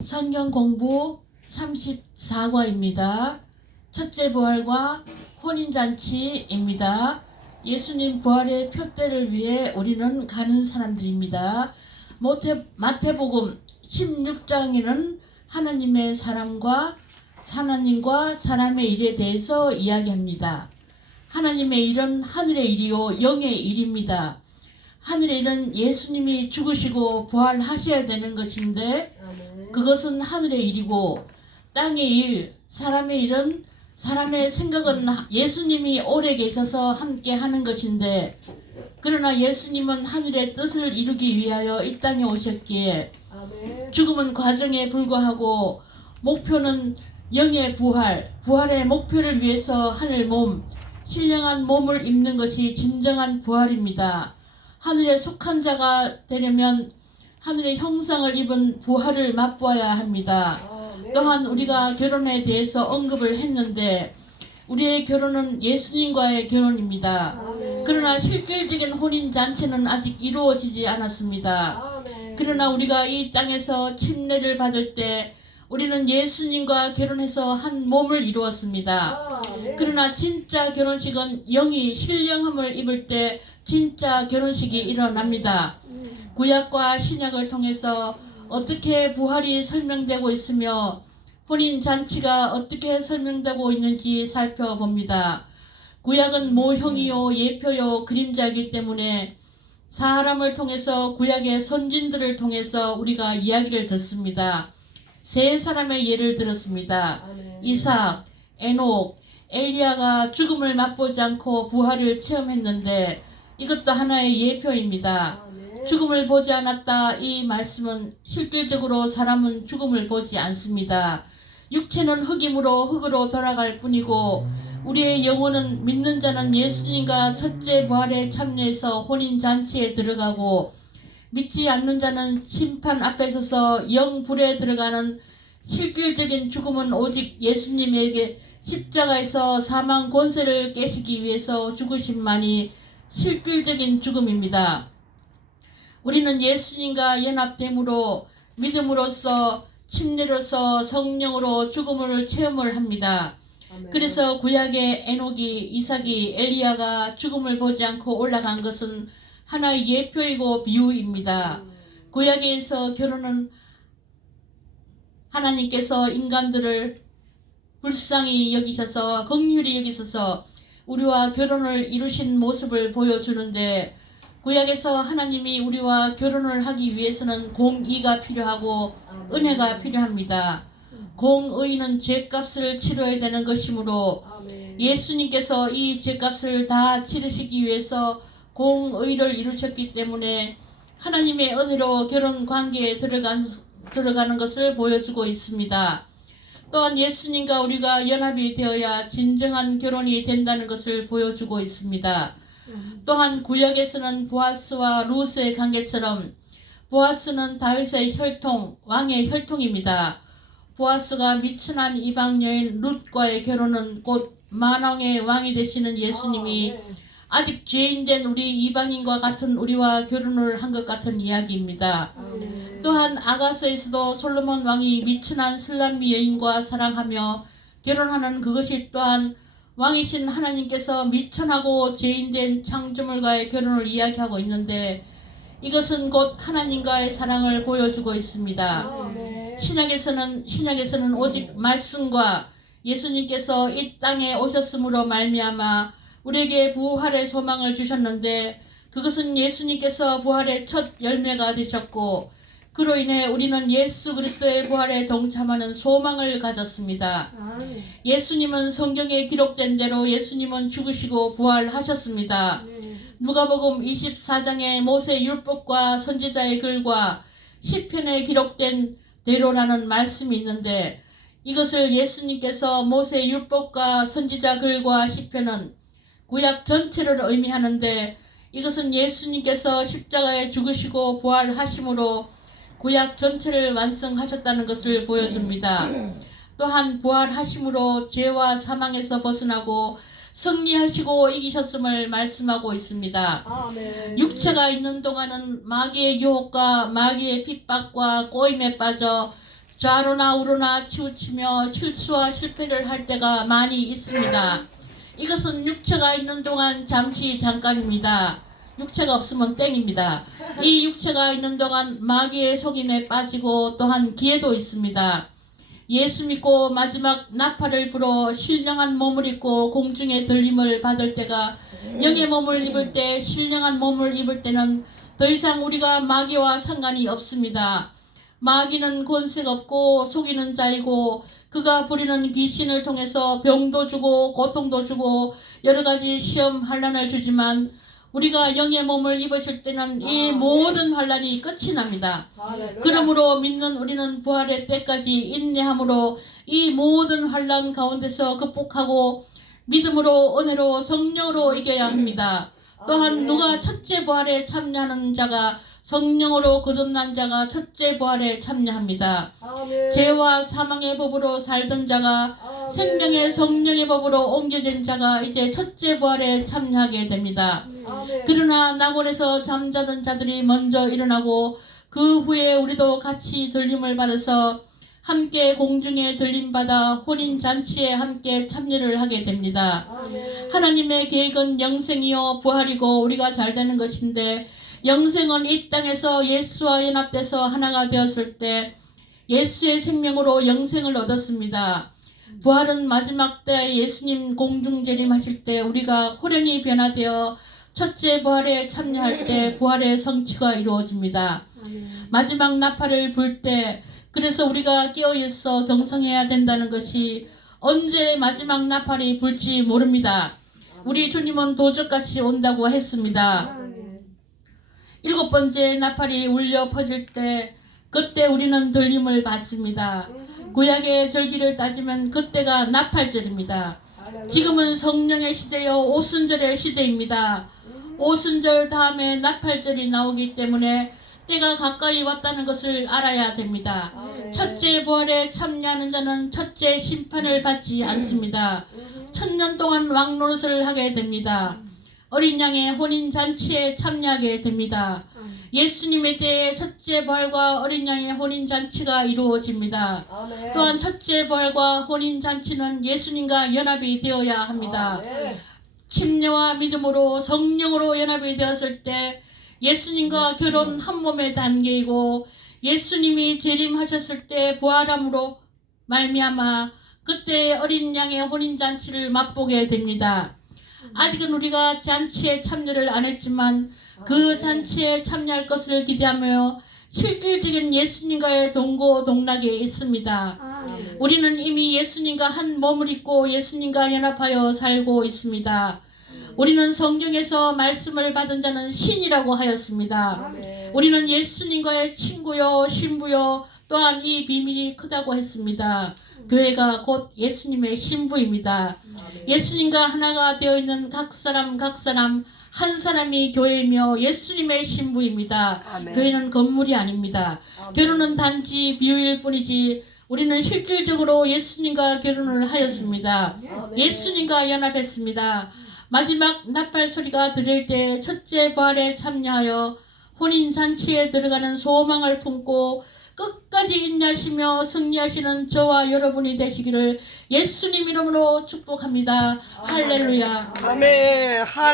성경 공부 34과입니다. 첫째 부활과 혼인잔치입니다. 예수님 부활의 표대를 위해 우리는 가는 사람들입니다. 마태복음 16장에는 하나님과 사람의 일에 대해서 이야기합니다. 하나님의 일은 하늘의 일이요 영의 일입니다. 하늘의 일은 예수님이 죽으시고 부활하셔야 되는 것인데 그것은 하늘의 일이고, 땅의 일, 사람의 일은, 사람의 생각은 예수님이 오래 계셔서 함께 하는 것인데, 그러나 예수님은 하늘의 뜻을 이루기 위하여 이 땅에 오셨기에 죽음은 과정에 불과하고 목표는 영의 부활의 목표를 위해서 하늘 몸, 신령한 몸을 입는 것이 진정한 부활입니다. 하늘에 속한 자가 되려면 하늘의 형상을 입은 부활을 맛보아야 합니다. 또한 우리가 결혼에 대해서 언급을 했는데 우리의 결혼은 예수님과의 결혼입니다. 그러나 실질적인 혼인잔치는 아직 이루어지지 않았습니다. 그러나 우리가 이 땅에서 침례를 받을 때 우리는 예수님과 결혼해서 한 몸을 이루었습니다. 그러나 진짜 결혼식은 영이 신령함을 입을 때 진짜 결혼식이 일어납니다. 구약과 신약을 통해서 어떻게 부활이 설명되고 있으며 혼인잔치가 어떻게 설명되고 있는지 살펴봅니다. 구약은 모형이요 예표요 그림자이기 때문에 사람을 통해서 구약의 선진들을 통해서 우리가 이야기를 듣습니다. 세 사람의 예를 들었습니다. 이삭, 에녹, 엘리야가 죽음을 맛보지 않고 부활을 체험했는데 이것도 하나의 예표입니다. 죽음을 보지 않았다. 이 말씀은 실질적으로 사람은 죽음을 보지 않습니다. 육체는 흙이므로 흙으로 돌아갈 뿐이고 우리의 영혼은 믿는 자는 예수님과 첫째 부활에 참여해서 혼인잔치에 들어가고 믿지 않는 자는 심판 앞에 서서 영불에 들어가는 실질적인 죽음은 오직 예수님에게 십자가에서 사망 권세를 깨시기 위해서 죽으심만이 실질적인 죽음입니다. 우리는 예수님과 연합됨으로 믿음으로써 침례로서 성령으로 죽음을 체험을 합니다. 그래서 구약의 에녹이, 이삭이, 엘리야가 죽음을 보지 않고 올라간 것은 하나의 예표이고 비유입니다. 구약에서 결혼은 하나님께서 인간들을 불쌍히 여기셔서 긍휼히 여기셔서 우리와 결혼을 이루신 모습을 보여주는데 구약에서 하나님이 우리와 결혼을 하기 위해서는 공의가 필요하고 은혜가 필요합니다. 공의는 죄값을 치러야 되는 것이므로 예수님께서 이 죄값을 다 치르시기 위해서 공의를 이루셨기 때문에 하나님의 은혜로 결혼 관계에 들어가는 것을 보여주고 있습니다. 또한 예수님과 우리가 연합이 되어야 진정한 결혼이 된다는 것을 보여주고 있습니다. 또한 구약에서는 보아스와 루스의 관계처럼 보아스는 다윗의 혈통, 왕의 혈통입니다. 보아스가 미천한 이방 여인 룻과의 결혼은 곧 만왕의 왕이 되시는 예수님이 아직 죄인된 우리 이방인과 같은 우리와 결혼을 한 것 같은 이야기입니다. 또한 아가서에서도 솔로몬 왕이 미천한 슬람미 여인과 사랑하며 결혼하는 그것이 또한 왕이신 하나님께서 미천하고 죄인된 창조물과의 결혼을 이야기하고 있는데 이것은 곧 하나님과의 사랑을 보여주고 있습니다. 신약에서는 오직 말씀과 예수님께서 이 땅에 오셨음으로 말미암아 우리에게 부활의 소망을 주셨는데 그것은 예수님께서 부활의 첫 열매가 되셨고 그로 인해 우리는 예수 그리스도의 부활에 동참하는 소망을 가졌습니다. 예수님은 성경에 기록된 대로 예수님은 죽으시고 부활하셨습니다. 누가복음 24장에 모세 율법과 선지자의 글과 시편에 기록된 대로라는 말씀이 있는데 이것을 예수님께서 모세 율법과 선지자 글과 시편은 구약 전체를 의미하는데 이것은 예수님께서 십자가에 죽으시고 부활하심으로 구약 전체를 완성하셨다는 것을 보여줍니다. 또한 부활하심으로 죄와 사망에서 벗어나고 승리하시고 이기셨음을 말씀하고 있습니다. 육체가 있는 동안은 마귀의 유혹과 마귀의 핍박과 꼬임에 빠져 좌로나 우로나 치우치며 실수와 실패를 할 때가 많이 있습니다. 이것은 육체가 있는 동안 잠시 잠깐입니다. 육체가 없으면 땡입니다. 이 육체가 있는 동안 마귀의 속임에 빠지고 또한 기회도 있습니다. 예수 믿고 마지막 나팔을 불어 신령한 몸을 입고 공중에 들림을 받을 때가, 영의 몸을 입을 때, 신령한 몸을 입을 때는 더 이상 우리가 마귀와 상관이 없습니다. 마귀는 권세가 없고 속이는 자이고 그가 부리는 귀신을 통해서 병도 주고 고통도 주고 여러 가지 시험 환난을 주지만, 우리가 영의 몸을 입으실 때는 이 모든 환난이 끝이 납니다. 그러므로 믿는 우리는 부활의 때까지 인내함으로 이 모든 환난 가운데서 극복하고 믿음으로 은혜로 성령으로 이겨야 합니다. 또한 누가 첫째 부활에 참여하는 자가 성령으로 거듭난 자가 첫째 부활에 참여합니다. 죄와 사망의 법으로 살던 자가 생명의 성령의 법으로 옮겨진 자가 이제 첫째 부활에 참여하게 됩니다. 그러나 낙원에서 잠자던 자들이 먼저 일어나고 그 후에 우리도 같이 들림을 받아서 함께 공중에 들림받아 혼인잔치에 함께 참여를 하게 됩니다. 하나님의 계획은 영생이요 부활이고 우리가 잘 되는 것인데, 영생은 이 땅에서 예수와 연합돼서 하나가 되었을 때 예수의 생명으로 영생을 얻었습니다. 부활은 마지막 때 예수님 공중 재림하실 때 우리가 호련히 변화되어 첫째 부활에 참여할 때 부활의 성취가 이루어집니다. 마지막 나팔을 불 때, 그래서 우리가 깨어있어 경성해야 된다는 것이, 언제 마지막 나팔이 불지 모릅니다. 우리 주님은 도적같이 온다고 했습니다. 7번째 나팔이 울려 퍼질 때, 그때 우리는 들림을 받습니다. 구약의 절기를 따지면 그때가 나팔절입니다. 지금은 성령의 시대요 오순절의 시대입니다. 오순절 다음에 나팔절이 나오기 때문에 때가 가까이 왔다는 것을 알아야 됩니다. 첫째 부활에 참여하는 자는 첫째 심판을 받지 않습니다. 1000년 동안 왕노릇을 하게 됩니다. 어린 양의 혼인잔치에 참여하게 됩니다. 예수님의 때에 첫째 부활과 어린 양의 혼인잔치가 이루어집니다. 또한 첫째 부활과 혼인잔치는 예수님과 연합이 되어야 합니다. 침례와 믿음으로 성령으로 연합이 되었을 때 예수님과 결혼 한 몸의 단계이고, 예수님이 재림하셨을 때 부활함으로 말미암아 그때 어린 양의 혼인잔치를 맛보게 됩니다. 아직은 우리가 잔치에 참여를 안 했지만 그 잔치에 참여할 것을 기대하며 실질적인 예수님과의 동고동락에 있습니다. 우리는 이미 예수님과 한 몸을 입고 예수님과 연합하여 살고 있습니다. 우리는 성경에서 말씀을 받은 자는 신이라고 하였습니다. 우리는 예수님과의 친구요 신부요, 또한 이 비밀이 크다고 했습니다. 교회가 곧 예수님의 신부입니다. 예수님과 하나가 되어 있는 각 사람 한 사람이 교회이며 예수님의 신부입니다. 교회는 건물이 아닙니다. 결혼은 단지 비유일 뿐이지 우리는 실질적으로 예수님과 결혼을 하였습니다. 예수님과 연합했습니다. 마지막 나팔 소리가 들릴 때 첫째 부활에 참여하여 혼인잔치에 들어가는 소망을 품고 끝까지 인내하시며 승리하시는 저와 여러분이 되시기를 예수님 이름으로 축복합니다. 할렐루야. 아멘.